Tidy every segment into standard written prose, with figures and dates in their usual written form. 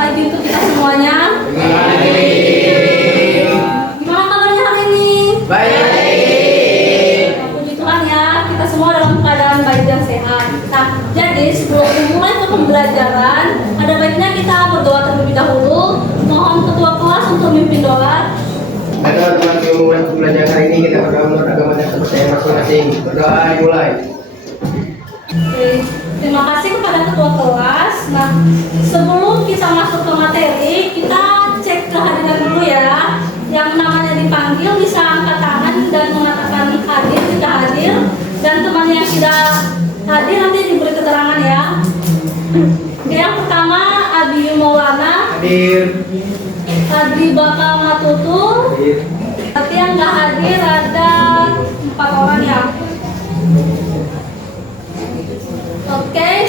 pagi untuk kita semuanya. Gimana kabarnya hari ini? Baik. Puji Tuhan ya, kita semua dalam keadaan baik dan sehat. Nah, jadi sebelum memulai ke pembelajaran, ada baiknya kita berdoa terlebih dahulu. Mohon ketua kelas untuk memimpin doa. Teman-teman, yang memulai pembelajaran hari ini kita berdoa menurut agama dan kepercayaan masing-masing. Berdoa dimulai. Oke, terima kasih kepada ketua kelas. Nah, sebelum kita masuk ke materi, kita cek kehadiran dulu ya. Yang namanya dipanggil bisa angkat tangan dan mengatakan hadir jika hadir, dan teman yang tidak hadir nanti diberi keterangan ya. Oke, yang pertama Abi Maulana, Hadir. Adi Bakal Matutul. Hadir. Tapi yang nggak hadir ada 4 orang ya. Oke,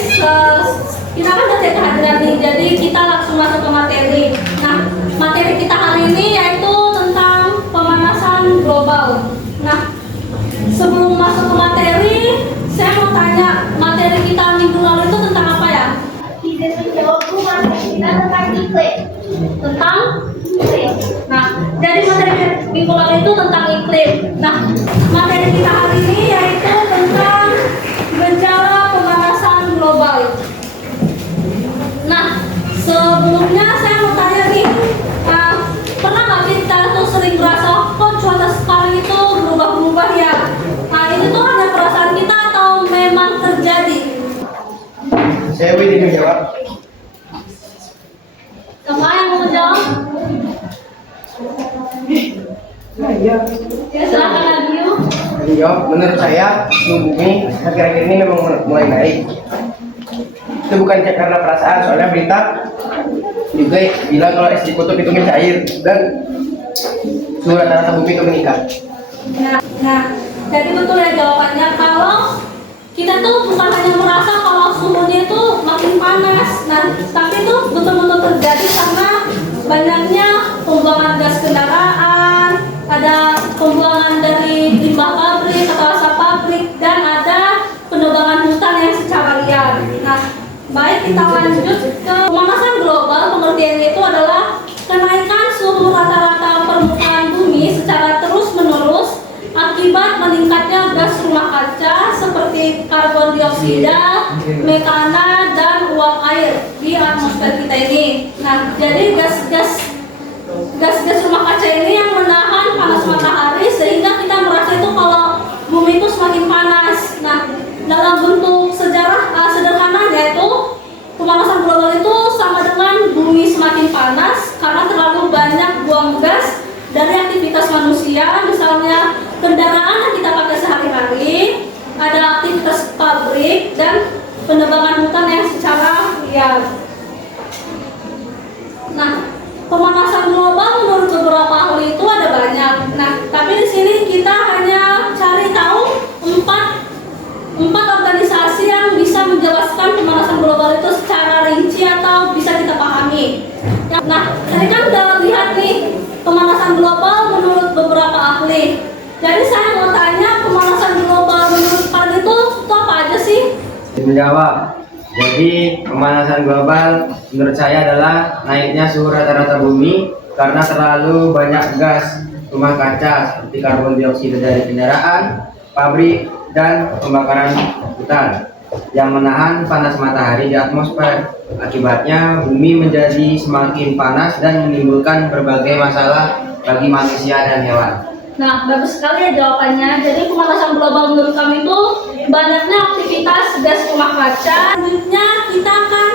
kita kan udah cek kehadiran nih, jadi kita langsung masuk ke materi. Nah, materi kita hari ini yaitu tentang pemanasan global. Nah, sebelum masuk ke materi, saya mau tanya, materi kita minggu lalu itu tentang apa ya? Tidak menjawab materi kita tentang iklim. Tentang iklim. Nah, jadi materi minggu lalu itu tentang iklim. Nah, materi kita hari ini yaitu tentang gejala pemanasan global. Nah, sebelumnya saya mau tanya nih, pernah nggak kita tuh sering merasa kok cuaca sekarang itu berubah-ubah ya? Nah, itu tuh hanya perasaan kita atau memang terjadi? Saya ingin menjawab. Siapa yang mau jawab? Ya. Ya, silakan lagi yuk. Menjawab. Menurut saya, suhu bumi akhir-akhir ini memang mulai naik. Itu bukan karena perasaan, soalnya berita juga bilang kalau es di kutub itu mencair dan suhu rata-rata bumi itu meningkat. Nah, jadi betul ya jawabannya. Kalau kita tuh bukan hanya merasa kalau suhunya itu makin panas, nah, tapi itu betul-betul terjadi karena banyaknya pembuangan gas kendaraan, ada pembuangan dari limbah pabrik atau asap pabrik, dan ada penebangan hutan yang secara liar. Nah, baik kita lanjut ke pemanasan global. Pengertiannya itu adalah kenaikan suhu rata-rata permukaan bumi secara terus-menerus akibat meningkatnya gas rumah kaca seperti karbon dioksida, metana, dan uap air di atmosfer kita ini. Nah, jadi gas rumah kaca ini yang menahan panas matahari sehingga kita merasa itu kalau bumi itu semakin panas. Nah, dalam bentuk sejarah sederhananya itu pemanasan global itu sama dengan bumi semakin panas karena terlalu banyak buang gas dari aktivitas manusia, misalnya kendaraan yang kita pakai sehari-hari, ada aktivitas pabrik, dan penebangan hutan yang secara liar. Nah, pemanasan global menurut beberapa ahli itu ada banyak. Nah, tapi di sini kita hanya cari tahu empat organisasi yang bisa menjelaskan pemanasan global itu secara rinci atau bisa kita pahami. Nah, tadi kan udah lihat nih pemanasan global menurut beberapa ahli. Jadi saya mau tanya, pemanasan global menurut kalian itu apa aja sih? Menjawab. Jadi pemanasan global menurut saya adalah naiknya suhu rata-rata bumi karena terlalu banyak gas rumah kaca seperti karbon dioksida dari kendaraan, pabrik, dan pembakaran hutan yang menahan panas matahari di atmosfer. Akibatnya bumi menjadi semakin panas dan menimbulkan berbagai masalah bagi manusia dan hewan. Nah, bagus sekali ya jawabannya. Jadi pemanasan global menurut kami itu banyaknya aktivitas gas rumah kaca. Selanjutnya kita akan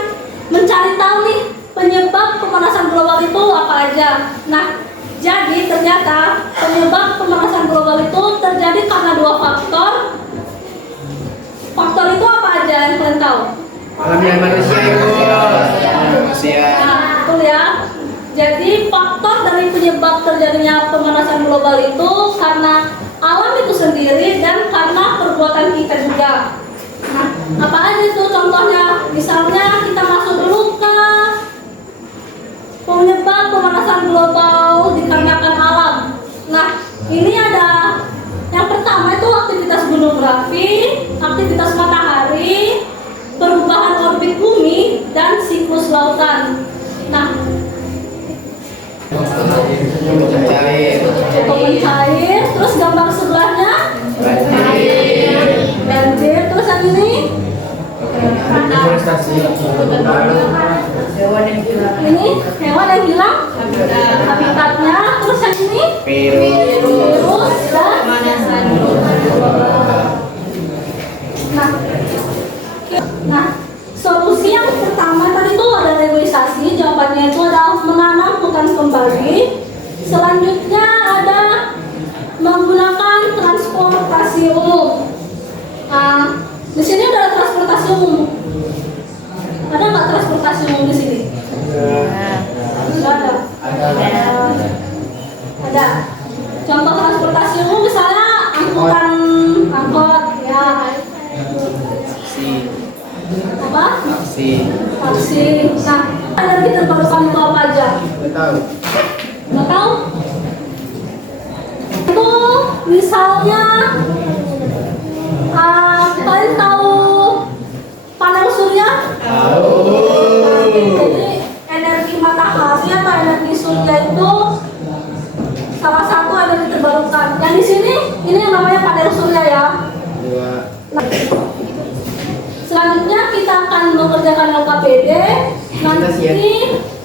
mencari tahu nih penyebab pemanasan global itu apa aja. Nah, jadi ternyata penyebab pemanasan global itu terjadi karena 2 faktor. Faktor itu apa aja yang kalian tahu? Alamiah manusia itu. Manusia. Nah, betul ya. Jadi faktor dari penyebab terjadinya pemanasan global itu karena alam itu sendiri dan karena perbuatan kita juga. Nah, apa aja itu contohnya? Misalnya kita masuk dulu ke penyebab pemanasan global dikarenakan alam. Nah, ini ada yang pertama itu aktivitas gunung berapi, aktivitas matahari, perubahan orbit bumi, dan siklus lautan. Nah, Mencair. Cukup mencair. Terus gambar sebelahnya banjir. Terus yang ini Deforestasi. ini hewan yang hilang habitatnya. Terus yang ini virus dan nah solusi yang pertama tadi itu ada reboisasi. Jawabannya itu adalah menanam hutan kembali. Selanjutnya ada menggunakan transportasi umum. Di sini ada transportasi umum. Ada nggak transportasi umum di sini? Nggak ada. Ada. Contoh transportasi umum misalnya angkutan angkot ya. Apa? Taksi. Nah, energi terbarukan itu apa aja? Nggak tahu? Itu misalnya kalian tahu panel surya? Jadi energi matahari atau energi surya itu salah satu energi terbarukan. Yang di sini ini yang namanya panel surya ya. Selanjutnya kita akan mengerjakan LKPD. Nanti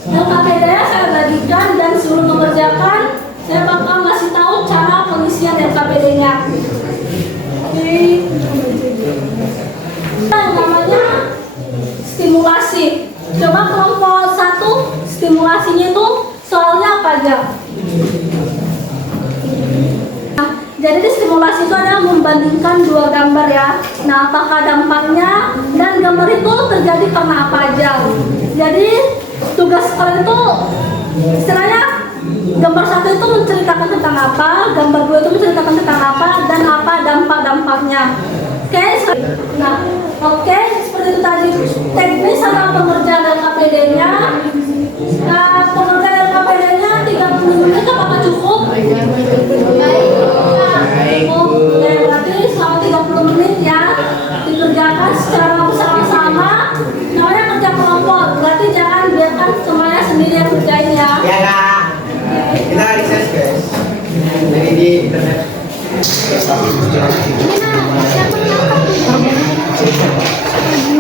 LKPD saya bagikan dan suruh mengerjakan. Saya bakal ngasih tahu cara pengisian LKPD-nya. Oke. Yang namanya stimulasi. Coba kelompok 1 stimulasinya itu soalnya apa aja? Jadi di stimulasi itu ada membandingkan dua gambar ya. Nah, apakah dampaknya dan gambar itu terjadi karena apa aja. Jadi tugas kalian itu istilahnya gambar 1 itu menceritakan tentang apa, gambar 2 itu menceritakan tentang apa, dan apa dampak-dampaknya. Oke, seperti itu tadi teknis sama pengerjaan LKPD-nya. Nah, pengerjaan LKPD-nya 30 menit apakah cukup? Oke, berarti selama 30 menit ya dikerjakan secara bersama-sama. Namanya kerja kelompok, berarti jangan biarkan semuanya sendiri yang kerjain ya. Ya kak. Kita research guys. Dari di internet.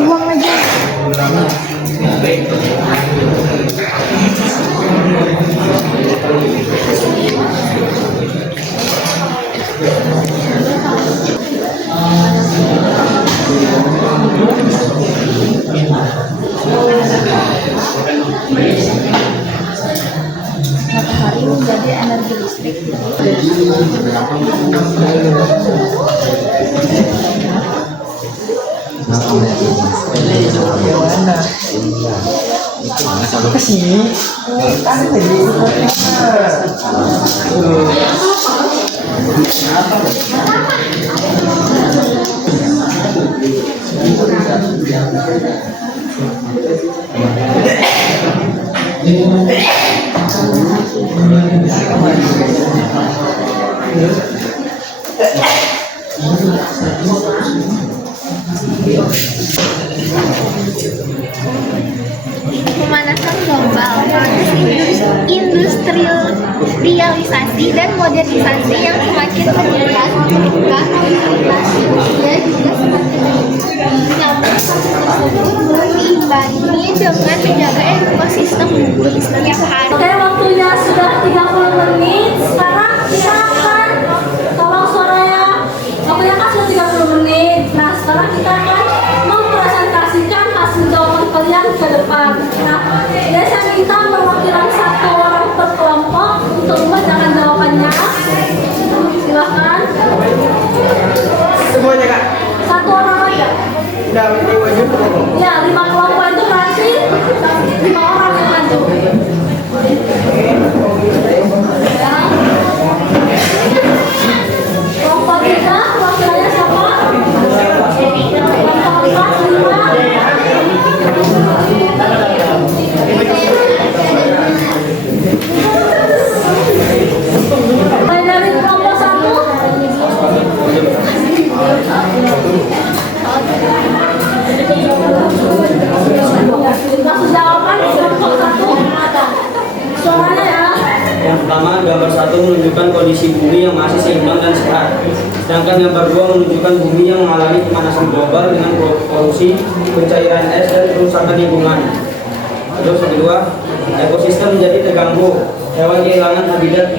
Buang aja. Matahari menjadi energi listrik. Kesini. Kan tadi. Pemanasan global, proses industrialisasi dan modernisasi yang semakin meningkat ketika populasi manusia juga semakin menyambut tersebut diimbangi dengan menjaga ekosistem bumi setiap hari. Oke, waktunya sudah 30 menit. Sekarang kita akan tolong suaranya. Waktunya kan sudah 30 menit. Nah, sekarang kita akan mempresentasikan hasil jawaban kalian ke depan. Nah, jadi saya minta perwakilan 1 orang per kelompok untuk membacakan jawabannya. Silahkan. Semuanya kak. 1 orang aja. Udah, ini wajib. Ya, 5 kelompok itu berarti 5 orang yang maju. menunjukkan kondisi bumi yang masih seimbang dan sehat. Sedangkan gambar 2 menunjukkan bumi yang mengalami pemanasan global dengan polusi, pencairan es, dan kerusakan lingkungan. Terus yang kedua, ekosistem menjadi terganggu. Hewan kehilangan habitat,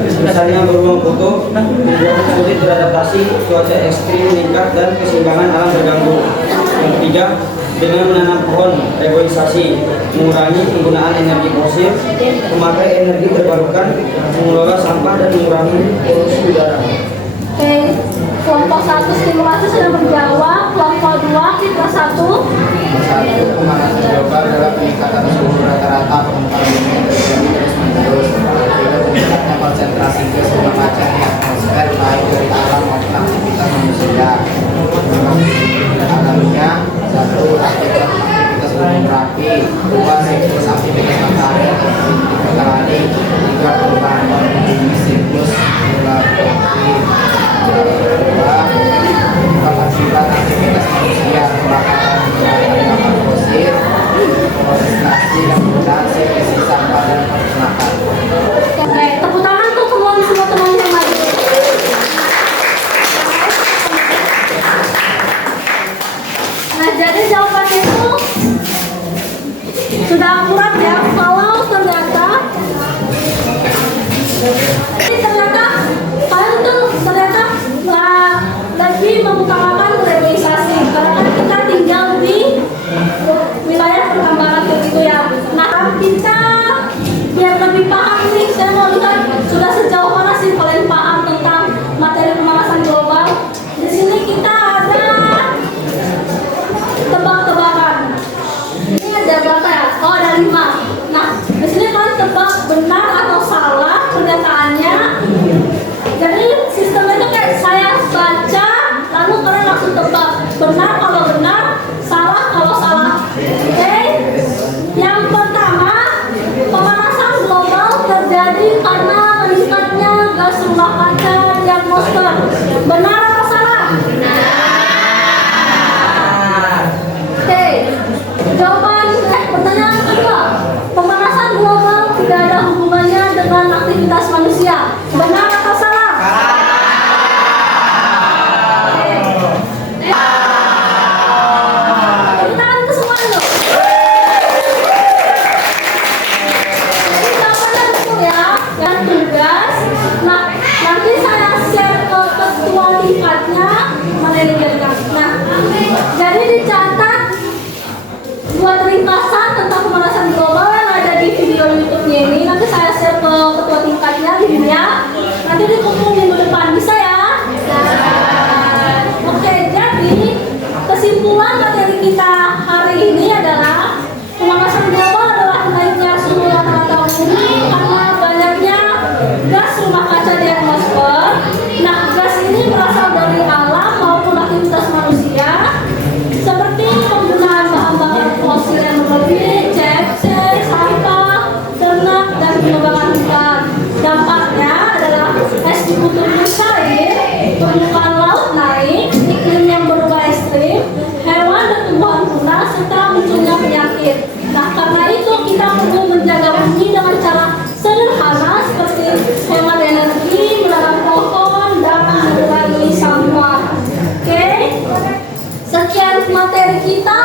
misalnya beruang kutub, membuat sulit beradaptasi, cuaca ekstrim meningkat, dan keseimbangan alam terganggu. Yang ketiga, dengan menanam pohon, reboisasi, mengurangi penggunaan energi fosil, memakai energi terbarukan, mengelola sampah, dan mengurangi polusi udara. Oke, kelompok 1 stimulasi sudah menjawab, kelompok 2 kita 1. Satu, pemanasan global adalah peningkatan suhu rata-rata permukaan bumi yang terjadi terus-menerus. Tiga, meningkatnya konsentrasi gas rumah kaca di atmosfer baik dari alam maupun aktivitas manusia. Alaminya, satu, aktivitas gunung berapi. Dua, siklus aktivitas matahari atau aktivitas matahari. Tiga, perubahan bumi siklus bulan. Kedua, akibat aktivitas manusia, kebakaran bahan fosil, deforestasi, dan penggunaan pestisida sampah dan peternakan. Oke, tepuk tangan untuk semua teman yang lain. Nah, jadi jawabannya itu sudah akurat ya. Kalau ternyata kalian tuh ternyata lagi mengutamakan reboisasi karena kan kita tinggal di wilayah pertambangan begitu ya. Nah, kita biar lebih paham nih, saya mau lihat sudah sejauh mana sih kalian paham tentang materi pemanasan global. Di sini kita ada tebak-tebakan. Ini ada berapa ya? Oh, ada 5. Nah, di sini kalian tebak benar atau salah pernyataannya. Jadi sistemnya itu kayak saya baca, lalu kalian langsung tebak benar kalau benar, salah kalau salah. Oke? Yang pertama, pemanasan global terjadi karena meningkatnya gas rumah kaca di atmosfer. Benar atau salah? Oke. Jawaban pertanyaan kedua, pemanasan global tidak ada hubungannya dengan aktivitas manusia. Benar atau salah? Jadi dicatat buat ringkasan tentang pemanasan global yang ada di video YouTube-nya ini. Nanti saya share ke ketua tingkatnya di dunia. Nanti dikumpul minggu depan, bisa ya? Oke, jadi kesimpulan materi kita hari ini adalah pemanasan global adalah naiknya suhu rata-rata bumi karena banyaknya gas rumah kaca di atmosfer. Nah, gas ini berasal dari alam maupun aktivitas manusia, seperti penggunaan bahan bakar fosil yang berlebih, CFC, sampah, ternak, dan pengembangan hutan. Dampaknya adalah es di kutub mencair, permukaan laut naik, iklim yang berubah ekstrim, hewan dan tumbuhan punah, serta munculnya penyakit. Nah, karena itu kita perlu menjaga bumi dengan cara sederhana seperti hemat energi, menanam pohon, dan mengurangi sampah. Oke? Sekian materi kita.